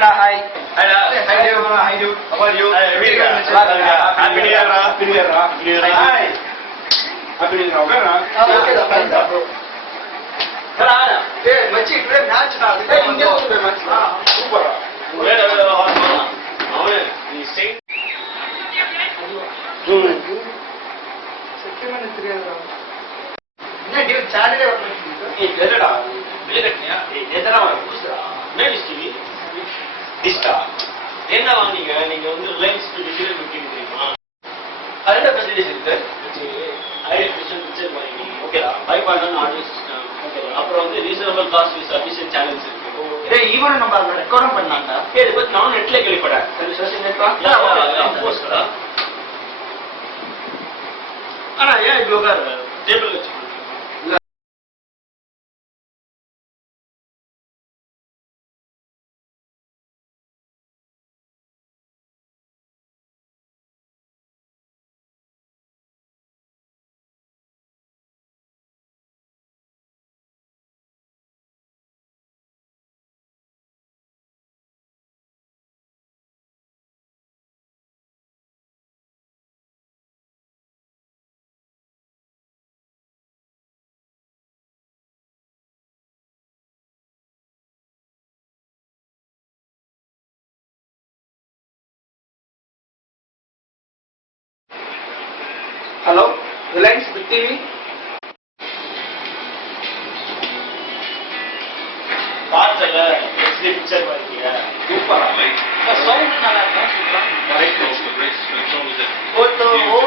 வாங்கடா hi. Hi dude. How are you? எப்படி இருக்க? Happy New Year. Happy New Year. Hi. Happy New Year. உட்காருடா. ஓகேடா ஃபைன்டா ப்ரோ. வரா. டேய் மச்சி டுடே மேட்ச்டா. அதுக்கு இங்க வந்து மேட்ச். சூப்பரா. வேற அவன் நீ செய் சத்தியமா தெரியாதுடா. என்ன டியூட் சாட்டர்டே வர மேட்ச். ஏய் என்னடா பில்ல கட்டியா ஏய் எதனா புதுசா என்ன டிஸ்டி டிஸ்டா என்ன வாங்குனீங்க நீங்க வந்து ரிலையன்ஸ் டிஜிட்டல் புக்கிங் தெரியுமா அது என்ன ஃபெசிலிட்டிஸ் இருக்கு? ஐடி பிக்சர் பிக்சர் வாங்கி ஓகேடா பை பண்ணனும் ஆடியோ சிஸ்டம் ஓகேடா அப்புறம் வந்து reasonable cost with sufficient channels இருக்கு டேய் ஈவன் நம்ம அத ரெக்கார்ட் பண்ணாம்டா. ஏய் இது பத்தி நான் நெட்ல கேள்விப்பட்டேன் சோஷியல் நெட்வா? போஸ்டா ஆனா ஏன் இவ்வளவு கார் டேபிள் வச்சு ஹலோ ரிலையன்ஸ் பிக் டிவி. பார்த்தல எஸ்டி பிக்சர் வாங்கிங்க சூப்பரா. சவுண்ட் நல்லா இருக்கா? சூப்பரா. Right close to brace. Which one is it? Photo O